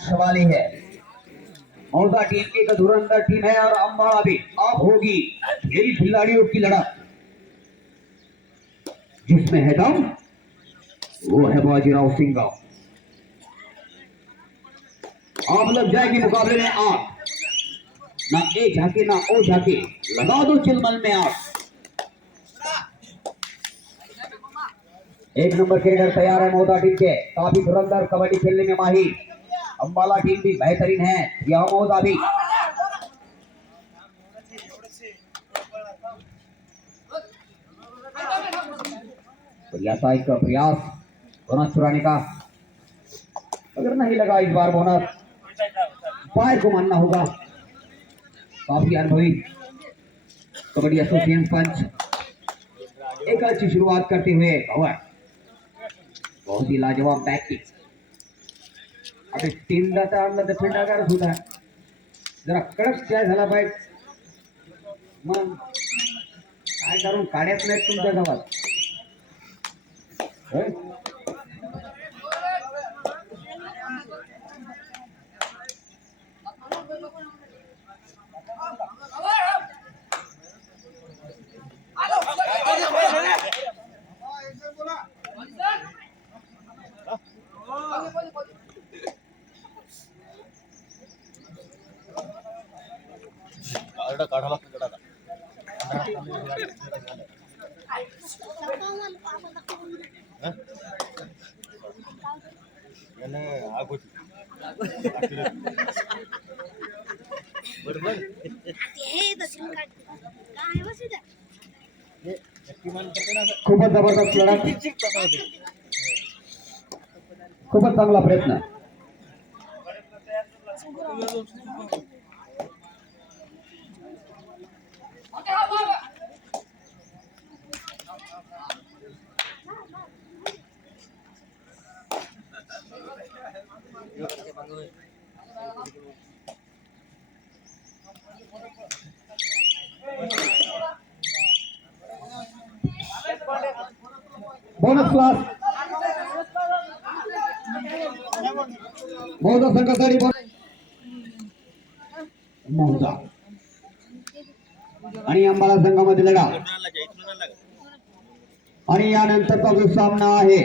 सवाल ही है। मौजा टीम एक धुरंधर टीम है और अम्बाड़ा भी अब होगी खेल खिलाड़ियों की लड़ाई, जिसमें है दम वो है बाजीराव सिंह। आप लग जाएगी मुकाबले में आग, ना ए झाके ना ओ झाके, लगा दो चिलमल में आग। एक नंबर क्रिकेटर तैयार है मौजा टीम के, काफी धुरंधर, कबड्डी खेलने में माहिर। अम्बाला टीम भी बेहतरीन है, यह मौजा भी। एक प्रयास बोनस चुराने का, अगर नहीं लगा इस बार बोनस, फायर को मानना होगा। काफी अनुभवी कबड्डी एसोसिएशन पंच एक अच्छी शुरुआत करते हुए भवर, बहुत ही लाजवाब बैटिंग। अबे तीन आणलं तर फिंडागारच होता, जरा कडक काय झाला पाहिजे, मग काय करून काढ्यात नाहीत तुमच्या गावात। खूपच जबरदस्त लढत, खूपच चांगला प्रयत्न। बोनस क्लास मौजा संघासाठी मौजा आणि अंबाला संघामध्ये लढा, आणि यानंतरचा जो सामना आहे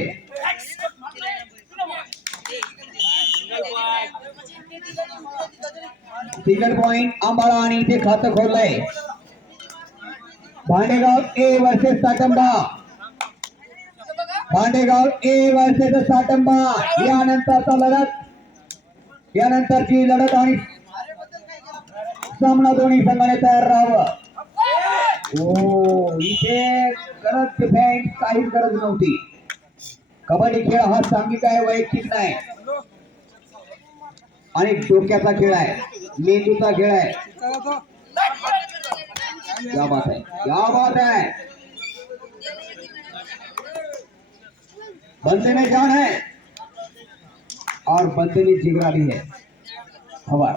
सिंगल पॉइंट अंबाला, आणि इथे खातं खोललंय Bhandegaon A versus Satamba, Bhandegaon A versus Satamba. यानंतरचा लढत, यानंतरची लढत आणि सामना दोन्ही संघाने तयार राहावं। ओ इथे गरज डिफेन्स काही गरज नव्हती। कबड्डी खेळ हा सांघिक आहे, वैयक्तिक नाही, आणि डोक्याचा खेळ आहे, मेंदूचा खेळ आहे। क्या बात है, क्या बात है, बंदे में जान है और बंदे में जिगरा भी है। खबर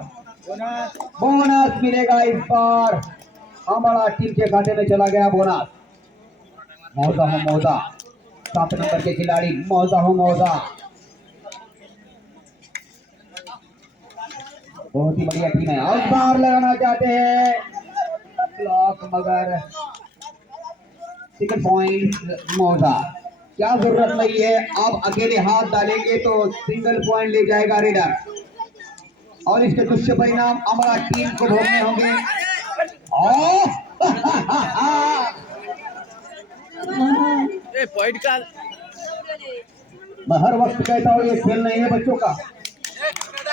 बोनस मिलेगा इस बार, हमारा टीम के खाते में चला गया बोनस। मौजा हो मौजा, 7 नंबर के खिलाड़ी मौजा हो मौजा, बहुत ही बढ़िया टीम है। और बार लगाना चाहते हैं ब्लॉक, मगर सिंगल पॉइंट मौजा। क्या जरूरत नहीं है, आप अकेले हाथ डालेंगे तो सिंगल पॉइंट ले जाएगा रेडर, और इसके दुष्परिणाम हमारा टीम को भोगने होंगे। पॉइंट का मैं हर वक्त कहता हूँ, ये खेल नहीं है बच्चों का,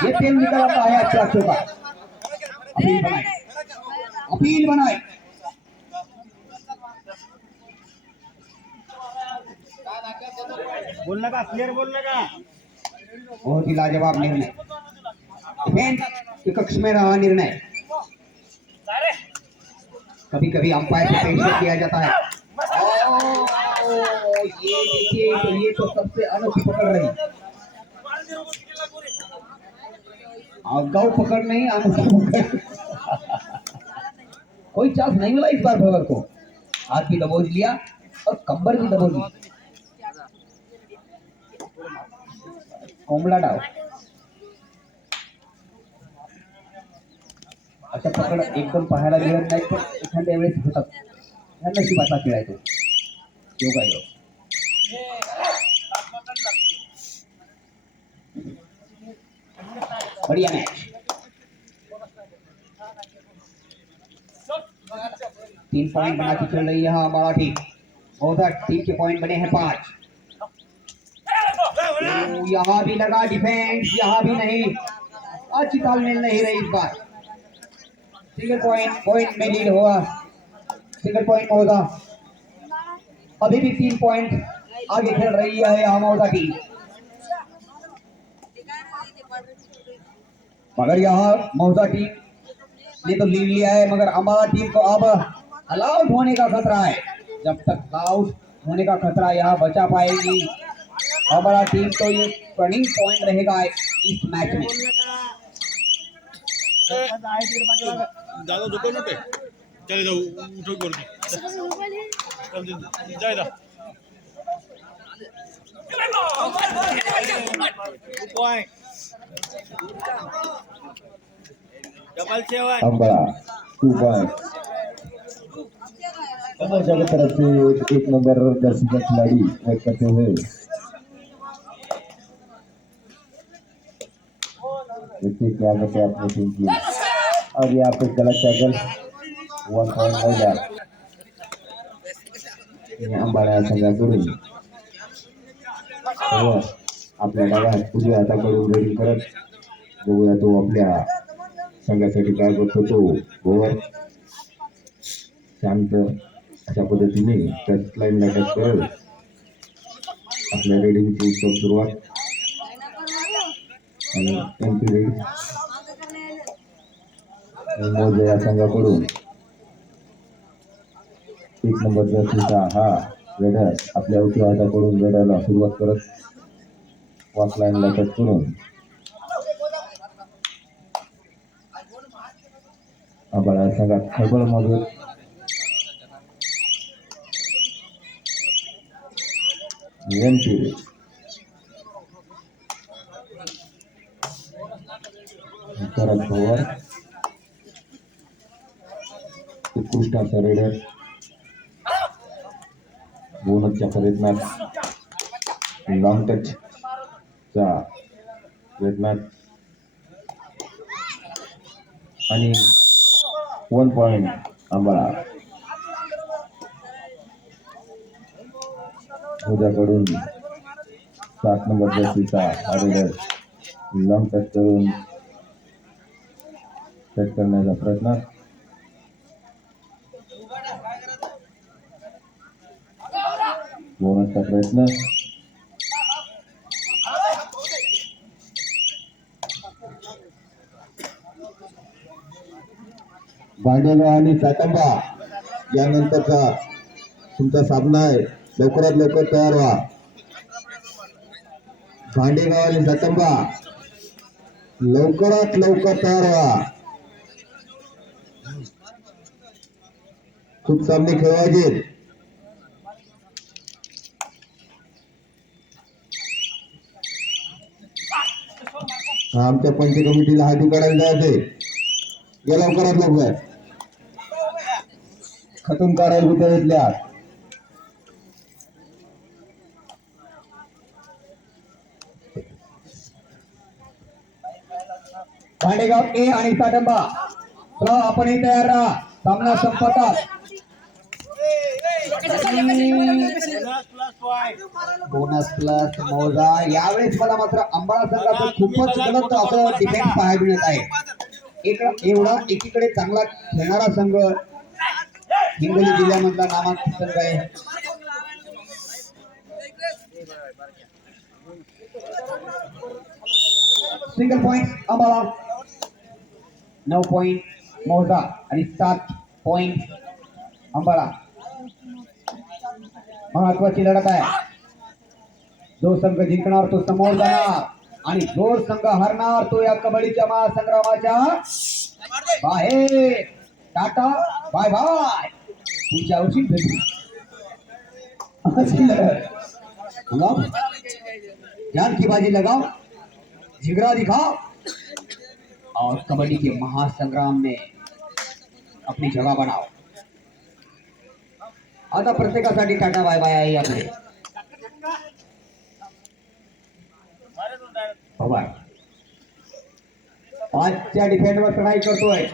ये खेल निकल आता है अच्छे अच्छों का। अपील बनाए, अपील बनाए। बोलने का, क्लियर बोलने का। बहुत ही लाजवाब निर्णय, डिफेंस के कक्ष में रहा निर्णय। कभी कभी अंपायर से पेश किया जाता है। ये देखिए, तो ये तो सबसे अनोखी पकड़ रही, गौ पकड़ नहीं, अनोखी पकड़। कोई चांस नहीं मिला इस बार भवर को, हाथ भी दबोच लिया और कंबर भी दबोच ली। कोमला डाव अशा पकड एकदम पाहायला मिळत नाही, पण एखाद्या वेळेस होतात. या नशिबाचा खेळ आहे तो, योगायोग. बढ़िया मैच, 3 पॉइंट बना के चल रही है हाँ अम्बाला टीम। मौजा टीम के पॉइंट बने हैं 5। यहाँ भी लगा डिफेंस, यहाँ भी नहीं, अच्छी तालमेल नहीं रही इस बार। सिंगल पॉइंट में लीड हुआ, सिंगल पॉइंट मौजा। अभी भी 3 पॉइंट आगे खेल रही है यहाँ मौजा टीम, मगर यहाँ मौजा टीम ने तो लीड लिया है, मगर अम्बाला टीम को अब आउट होने का खतरा है। जब तक आउट होने का खतरा यहाँ बचा पाएगी अम्बाला टीम, तो ये टर्निंग पॉइंट रहेगा इस मैच में। दादा झोपे नव्हते चले जाऊ उठो करतो जाय दा डबल 7 अम्बाला 2 पॉइंट। तमाशा की तरफ से एक नंबर जर्सी का खिलाड़ी बैट करते हुए देखिए क्या करते हैं अपनी टीम की, और यहाँ पे गलत टैकल 1 पॉइंट हो जाए अम्बाला संघाकडून। आपल्या डाव्यात उजव्या हाताकडून रेडी करत बघूया तो आपल्या संघासाठी काय करतो। तो ओव्हर शांत अशा पद्धतीने टच लाईनला टच करत आपल्या रेडिंगची उत्तम सुरुवात आणि एमपी रेड मौजे या संघाकडून 1 नंबर जर्सीचा हा रेडर आपल्या उजव्या हाताकडून रेडरला सुरुवात करत वॉच लाईनला टच करून अम्बाला संघात खळबळमध्ये एमपी परत ओव्हर उत्कृष्ट असा रेडर बोनसच्या प्रयत्नात लॉंग टच चा प्रयत्नात आणि 1 पॉइंट अम्बाला। उद्याकडून 7 नंबर जर्सीचा रेडर लॉंग टच करून सेट करण्याचा प्रयत्न, बोनसचा प्रयत्न भांडेगाव आणि सातंबा यानंतरचा तुमचा सामना आहे, लवकरात लवकर तयार व्हा। भांडेगाव आणि सातंबा लवकरात लवकर तयार व्हा, खूप सामने खेळवायचे। आमच्या पंच कमिटीला हाती काढायला जायचे, या लवकरात लवकर खतून काढायला गुजरातल्या भांडेगाव ए आणि साटंबा चला आपणही तयार राहा, सामना संपतात। बोनस प्लस मौजा, यावेळेस मला मात्र अंबाला संघाचं खूपच गलत असं डिफेन्स पाहायला मिळत आहे। एवढा एकीकडे चांगला खेळणारा संघ हिंगोली जिल्ह्यामधला नामांकित संघ आहे, सिंगल पॉइंट अंबाला, 9 पॉइंट मौजा आणि 7 पॉइंट अंबाला। महत्वाची लढत आहे, जो संघ जिंकणार तो समोर जाणार आणि जो संघ हरणार तो या कबड्डीच्या महासंग्रामाच्या बाहेर। टाटा बाय बाय, पुढच्या वर्षी भेटू। जान की बाजी लगाओ, जिगरा दिखाओ और कबड्डी के महासंग्राम में अपनी जगह बनाओ. आता प्रत्येकासाठी टाटा बाय बाय आहे आपले. बाबा आजच्या डिफेंडवर चढाई करतोय.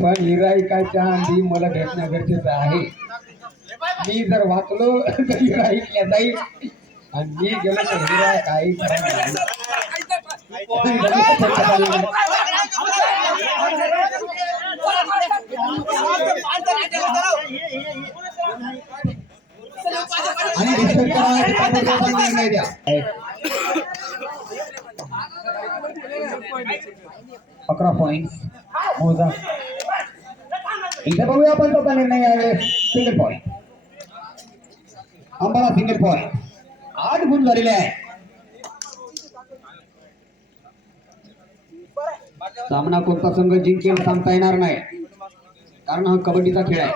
पण हिराईकाच्या आधी मला भेटणं गरजेचं आहे. मी जर वाचलो तर हिराईकला जाईल आणि मी गेलो तर हिरा काही करणार आणि निर्णय द्या. 11 पॉइंट मोजा. इथे बघूया आपण तो निर्णय आहे. Single point Ambala, single point. 8 गुण झालेले आहे. सामना कोणता संघ जिंकेल सांगता येणार नाही, कारण हा कबड्डीचा खेळ आहे.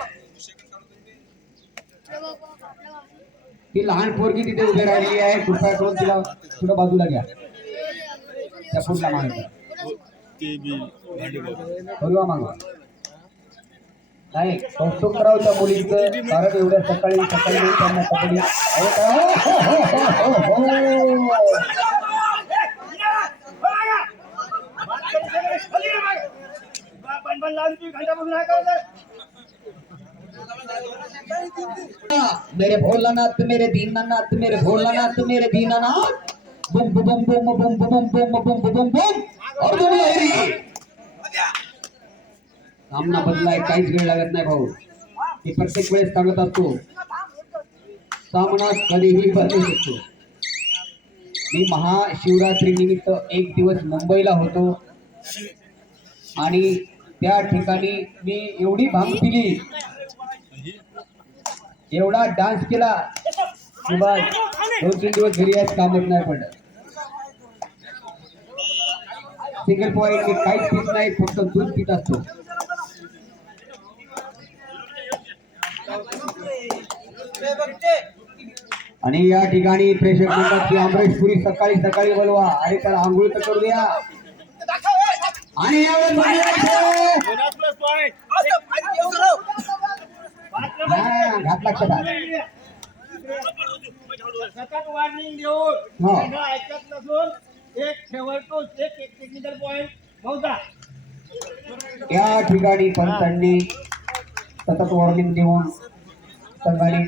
ती लहान पोरगी तिथे उभी राहिलेली आहे. कृपया करून तिला थोडं बाजूला घ्या. त्या फुटला मागे बरोबर मागवा. नाही कौतुक करावं त्या मुलीचं, कारण एवढ्या सकाळी त्यांना कबड्डी. मेरे भोलानाथ, मेरे दीनानाथ, मेरे भोलानाथ, मेरे दीनानाथ. बम बम बम बम बम बम बम बम बम बम. और दोन्ही आहे. सामना बदलाय काहीच वेळ लागत नाही भाऊ. मी प्रत्येक वेळेस सांगत असतो, सामना कधीही बदलू शकतो. मी महाशिवरात्री निमित्त एक दिवस मुंबईला होतो आणि त्या ठिकाणी मी एवढी भांग पिली, एवढा डान्स केला की बस 2-3 दिवस घरी यायचं कामच नाही पडलं. सिंगल पॉइंट मी काहीच पित नाही, फक्त दूध पित असतो. आणि या ठिकाणी प्रेक्षक म्हणतात की अमरेश पुरी सकाळी सकाळी बोलवा, अरे त्याला आंघोळ तर करू द्या. आणि यावेळेस घात लक्षात सतत वॉर्निंग देऊन ऐकत नसून एक शेवटतो एक टेक्निकल पॉइंट बहुधा. या ठिकाणी पंचांनी सतत वॉर्निंग देऊन संघाने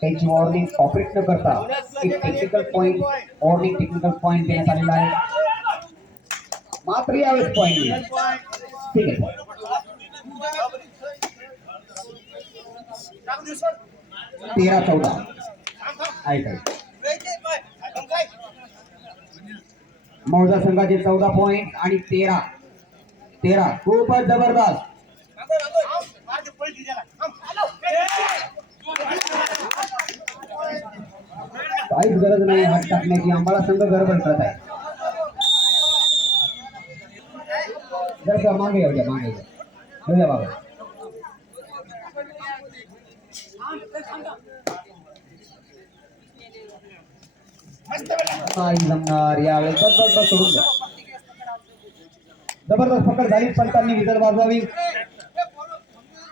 त्यांची वॉर्निंग ऑपरेट न करता एक technical point warning technical point देण्यात आलेला आहे. मात्र यावेळेस पॉइंट ठीक आहे. 13-14 आहे. मौजा संघाचे 14 पॉइंट आणि 13 खूपच जबरदस्त. काहीच गरज नाही हात टाकण्याची. अंबाला संघ गडबड करत आहे. जर मागे येऊ मागे येऊ बाबा. नाही जमणार यावेळेस. बस सोडून द्या. जबरदस्त पकड झाली. पंचांनी विजय वाजवावी.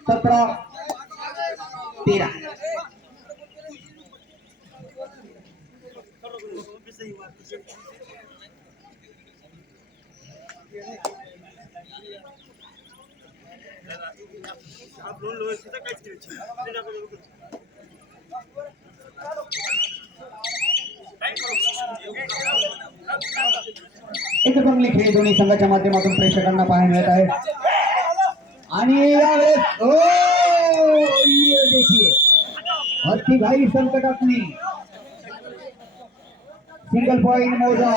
17-13. एक चांगली खेळ दोन्ही संघाच्या माध्यमातून प्रेक्षकांना पाहायला मिळत आहे. आणि यावेळेस देखिए अति घाई संकटातली सिंगल पॉइंट मोजा.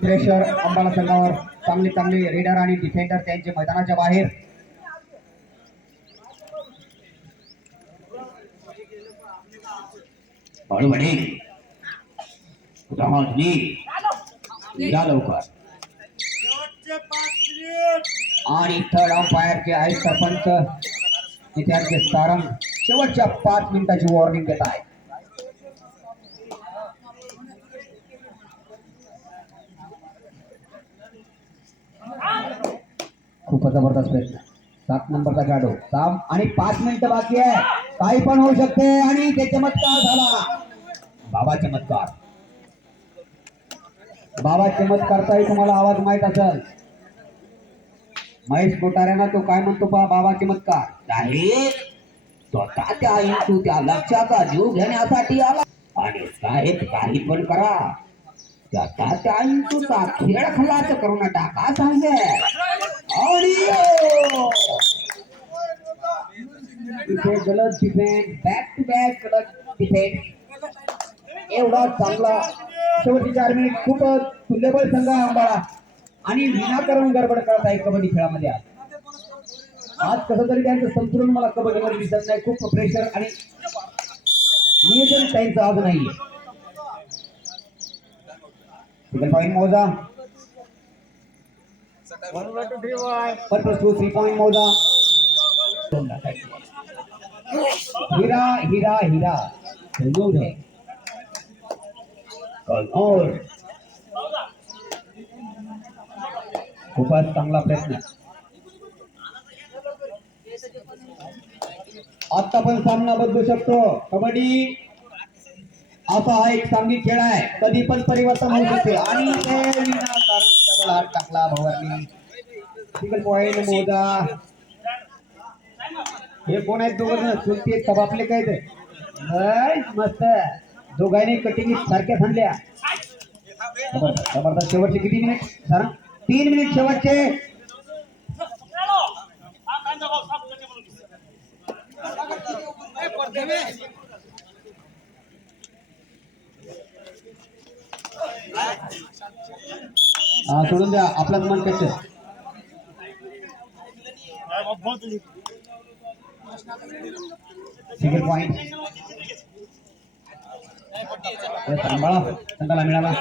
प्रेशर अंबाला संघावर. चांगले रेडर आणि डिफेंडर त्यांचे मैदानाच्या बाहेर. बळवडे या लवकर. आणि थर्ड अंपायरचे आहे सरपंच विद्यार्थी सारंग शेवटच्या 5 मिनिटाची वॉर्निंग देत आहे. खूपच जबरदस्त प्रश्न. 7 नंबरचा खेळाडू साम आणि 5 मिनिटं बाकी आहे. काही पण होऊ शकते आणि ते चमत्कार झाला. बाबा चमत्कार. बाबा चमत्कारचाही तुम्हाला आवाज माहित असेल. महेश कोठाऱ्यांना तो काय म्हणतो पहा बाबा चमत्कार. साहेब स्वतः त्या इंटू त्या लक्ष्याचा जीव घेण्यासाठी आला आणि साहेब काही पण करा त्याचा त्या इंटूचा खेळ खलास करून टाका सांगे. आणि इथे गलत डिफेंड बॅक टू बॅक गलत डिफेंड. एवढा चांगला शेवटची 4 मिनिट खूप तुल्यबळ संघ आहे अंबाळा आणि विनाकारण गडबड करत आहे कबड्डी खेळामध्ये. आज कसं तरी त्यांचं संतुलन मला कबड्डीमध्ये दिसत नाही. खूप प्रेशर आणि नियोजन त्यांचं आज नाहीये. सिंगल पॉइंट मोजा. 3 पॉइंट मोजा. हीरा हीरा हीरा जरूर है और खूपच चांगला प्रश्न. आता पण सामना बदलू शकतो. कबड्डी असा हा एक सांघिक खेळ आहे. कधी पण परिवर्तन होऊ शकते आणि ते विनाकारण डबल हात टाकला भवानी. सिंगल पॉइंट मोजा. हे कोण आहेत दोघं चुलते तबापले काय ते मस्त दोघांनी कटिंग सारख्या थांबल्या. जबरदस्त. शेवटचे किती मिनिट सर? 3 मिनिट शेवटचे. सोडून द्या आपलाच मन कच्च. सिंगल पॉइंट संघाला मिळाला.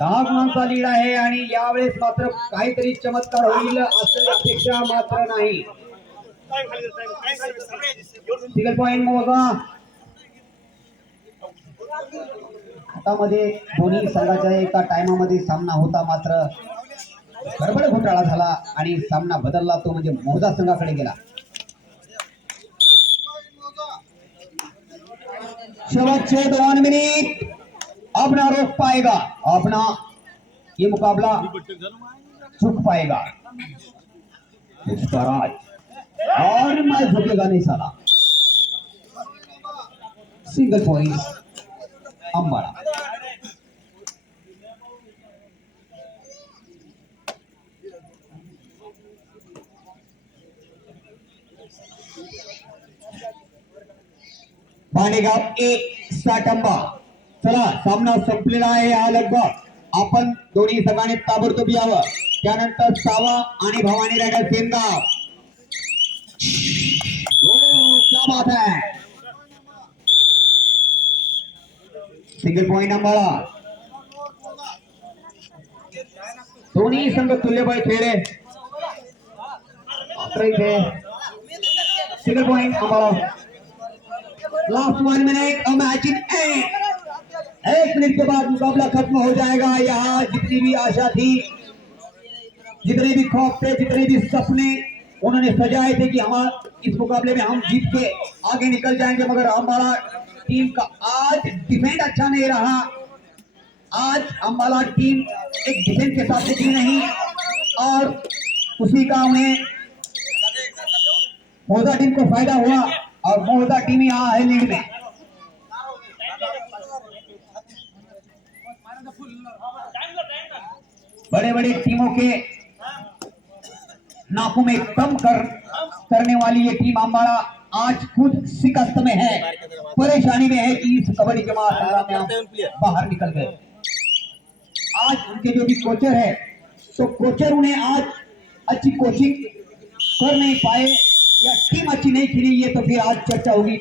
10 गुणांचा लीड आहे आणि यावेळेस मात्र काहीतरी चमत्कार होईल असं अपेक्षा मात्र नाही. सिंगल पॉइंट मोजा. हातामध्ये दोन्ही संघाच्या एका टाइमामध्ये सामना होता मात्र गडबड घोटाळा झाला आणि सामना बदलला. तो म्हणजे मोजा संघाकडे गेला. शेवटचे 2 मिनिट. अपना रोक पाएगा अपना ये मुकाबला झुक पाएगा और मैं झुकेगा नहीं साला. Single point Ambala. भाणेगाव 1 साटंबा. चला सामना संपलेला आहे. हा लगभग आपण दोन्ही संघाने ताबडतोब यावं. त्यानंतर सावा आणि भवानी रायडर सेनगाव. क्या बात है. Single point Ambala. दोन्ही संघ तुल्यबळ खेळले. Single point Ambala. Last 1 minute. Imagine 1 minute के बाद मुकाबला खत्म हो जाएगा. यहाँ जितनी भी आशा थी, जितने भी खौफ थे, जितने भी सपने उन्होंने सजाए थे कि हम इस मुकाबले में हम जीत के आगे निकल जाएंगे, मगर अंबाला टीम का आज डिफेंड अच्छा नहीं रहा. आज अंबाला टीम एक डिफेंस के साथ खेली नहीं और उसी का उन्हें मौजा टीम को फायदा हुआ और मौजा टीम यहाँ है लीड में. बड़े बड़े टीमों के नाकों में कम करने वाली ये टीम अंबाला आज खुद शिकस्त में है, परेशानी में है कि इस कबड्डी के महासंग्राम में हम बाहर निकल गए. आज उनके जो भी कोचर है तो कोचर उन्हें आज अच्छी कोचिंग कर नहीं पाए या टीम अच्छी नहीं खेली. ये तो फिर आज चर्चा होगी